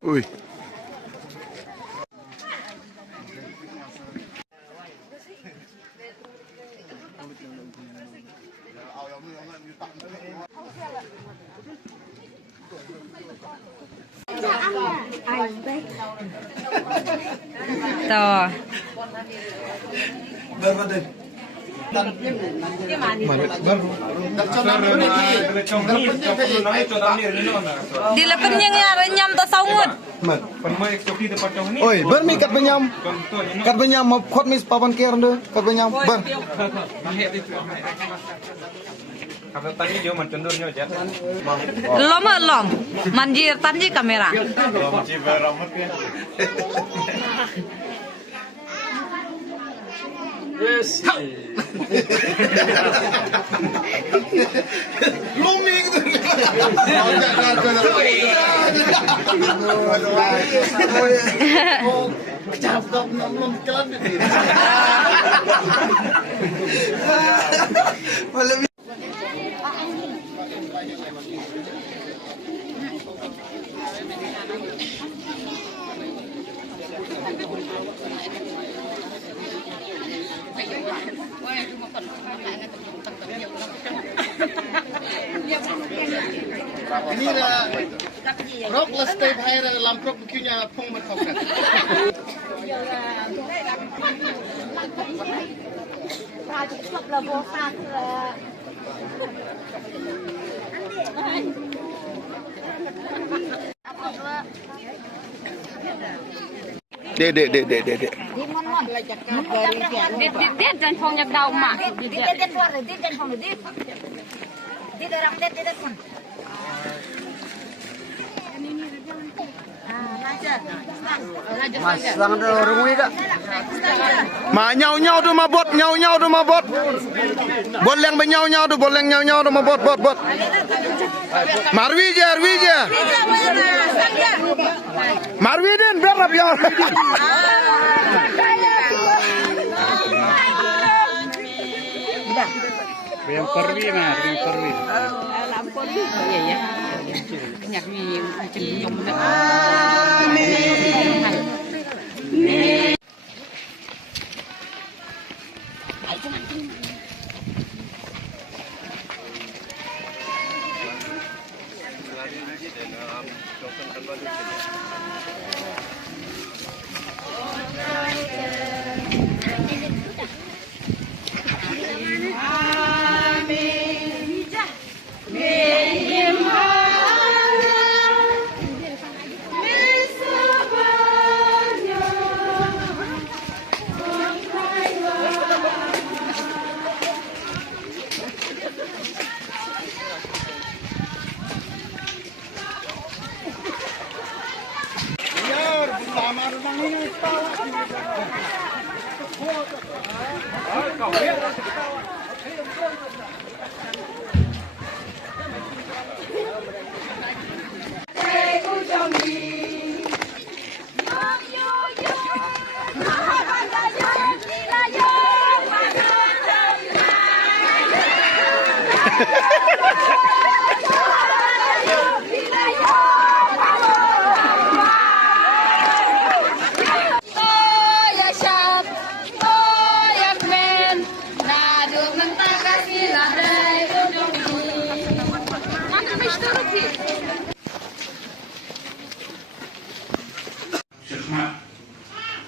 Ui. Tuh. Dilepen yang nyam ta saungut. Oi, ber mi kat benyam. Kat benyam mau khot mis papan ker ndu, kat benyam ber. Lom lom. Manjir tanji kamera. Yes. Lumi gitu. Cakap belum jalan. Ini dah rok lestai bahaya dalam rok bukunya pung berkaukan. Dek. Dia dan phong nhập đầu mà. Ma nhau tu mabot, nhau tu mabot. Bot yang benyau tu, bot yang nhau tu mabot, bot. Marwi je. Marwi din berapa ya? Yang perwi mah, yang perwi. Làm con đi vậy vậy. Nhạc gì chừng dùng được.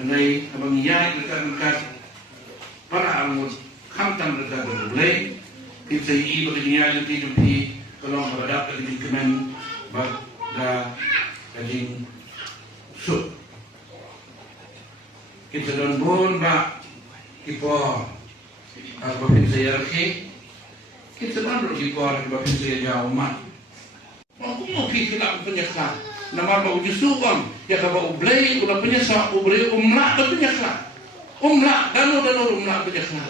Này bằng nhai người ta cần para angus kham tam người ta được lấy thì xây y bằng nhai được thì chúng thì kalau berada di kemen pada jadi sud kita don bon ba kipo provinsi Aceh kita don kipo provinsi Jawa Mat aku mau pikir nak penyakit nama bau justru ya kalau beli ulah penyakit ulah umlah tu penyakit umla dano umla bejakna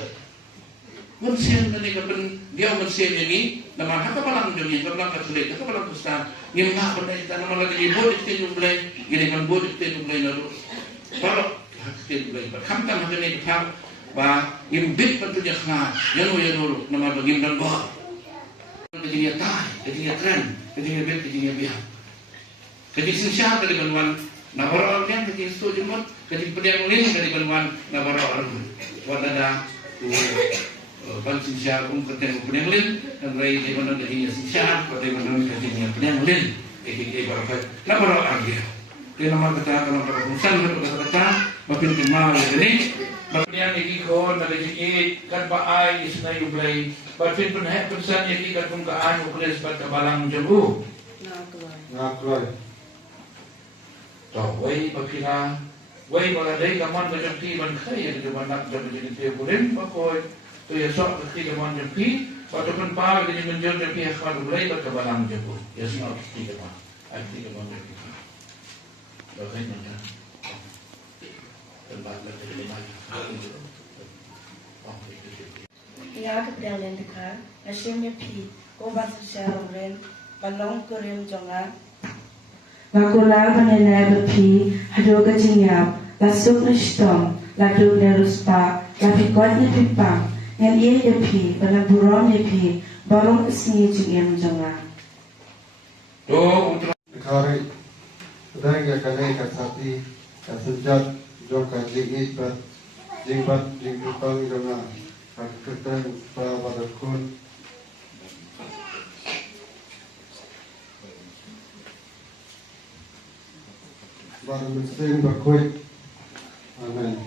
mensian nani kapan dia mensian ini nama haka palang jogi palang kasulit haka palang kustan ngimna pada kita nama lagi bod itu jumlah gini kan bod itu jumlah lalu kalau hakil jumlah berkamta macam ini kita ba ngimbit bejakna yano nama bagim dan bah kejinya tai kejinya tren kejinya bet kejinya biar kejing siapa dari bantuan nabara orang kejing sto jumot kejing pediang lin dari bantuan nabara orang wadada ban siapa ketemu pediang lin dan rai di mana dari siapa pada mana kejingnya pediang lin kejing berapa nabara orang dia nama kata kalau perusahaan kata makin kemal ini Bapian iki kon dari jiki kan baai isna yublai bapin penhek pensan iki kan pun kaan ukles bat balang jambu ngakloi toh wei bapina wei baladai kaman bajampi ban khai ada banak jam jadi te bulen bakoi to ya sok ti kaman jampi batu pun par jadi menjol jampi akhbar yublai bat balang jambu ya semua ti kaman arti kaman jampi bagai mana Ya kepada yang dekat, asyiknya pi, obat sosial ren, balong kurim jonga. Ngakula panenai berpi, hadu kecinyap, lasuk nestom, ladu neruspa, lafikotnya pipang, yang ia pi, balang buron pi, balong kesini cinyam jonga. Kari, sedang ya kali kasati, kasejat. Joka jingbat jingkupang dengan kakek pada kun baru mesti berkuat. Amin.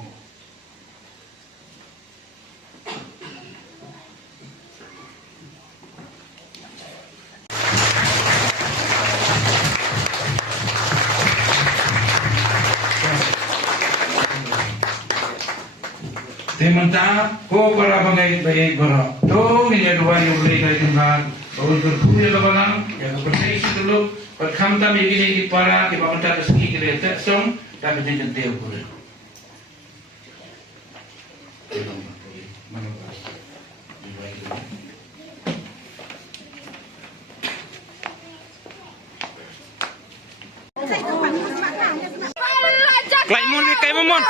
Sementara ko para bagai baik bara. To ini dua yang beli dari tempat. Baru berkuya lebaran yang bersih dulu. Berkamta begini di para di bawah tak segi kita tak song tapi jangan teu pun. Kaimun mon.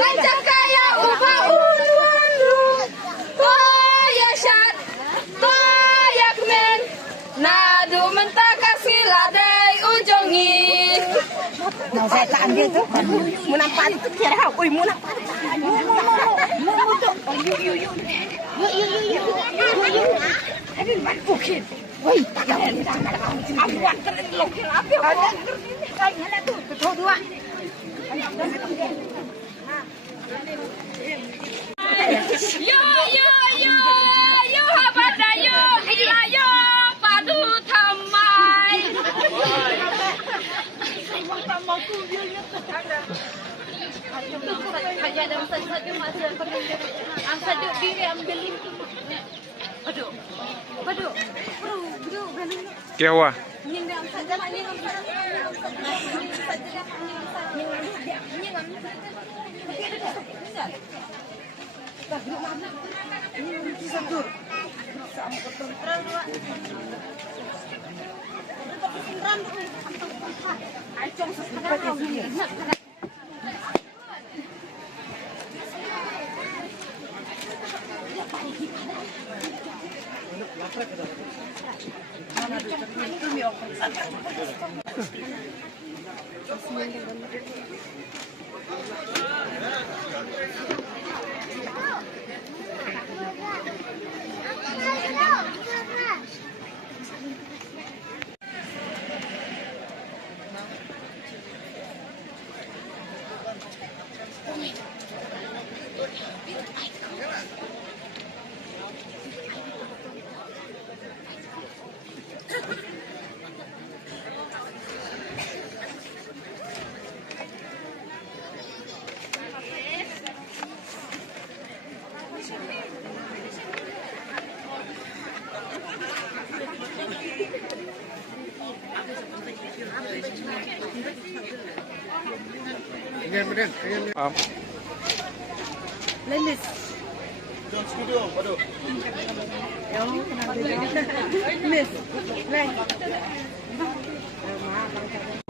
Macam kaya ubah ulu toyashat toyak men nadu mentah kasih ladai ujongi. Nah, saya tak ambil tu. Menampak itu kira hau. Oi, menampak. Ini bukit. Oi, jangan. Abuan terlok. Ada tu. Betul dua. Yo habada yo gila yo padu thamai. Hanya dalam satu masa angsa diri ambil. Aduh. Kewa. Lelis.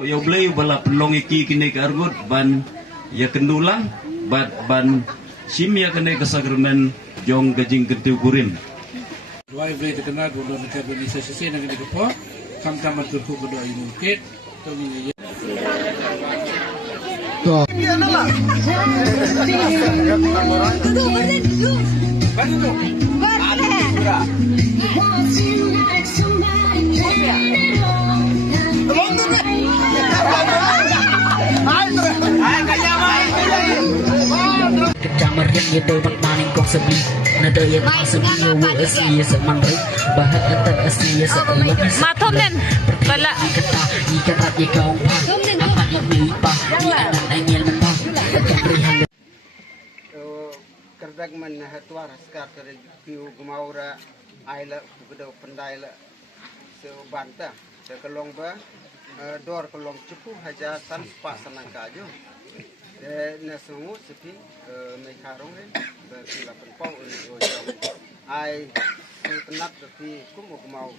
Ya boleh bala pelong iki kini kargut ban ya kendulang ban sim ya kene kesagramen jong gajing gentu kurin. Dua boleh dikenal dulu negara Indonesia sisi negara depo kam tamat turku kedua United to ni Kecamar yang itu maning kong sebi nada yang sebi wo asli seman ri bahak antar asli seelang Matom nen. Bala. kata ikata ikong apa ini pa anak angel mentah kemrihan kerdag man hatwar skar dari piu gumaura aila budo pendaila se banta se kelong ba dor kelong cupu haja san pa sanang kajo na sungu sepi mai karong ren sila penpau ai kenat tapi kumu gumau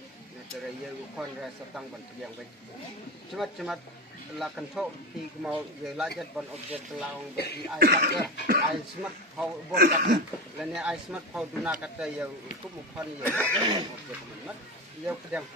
dari ye ukon ra satang ban yang baik cemat lakan thok pi gumau ye lajat ban objek laung bagi ai kata ai smart pau bon kata lene ai smart pau duna kata ye kumu kon ye objek mat ye kedang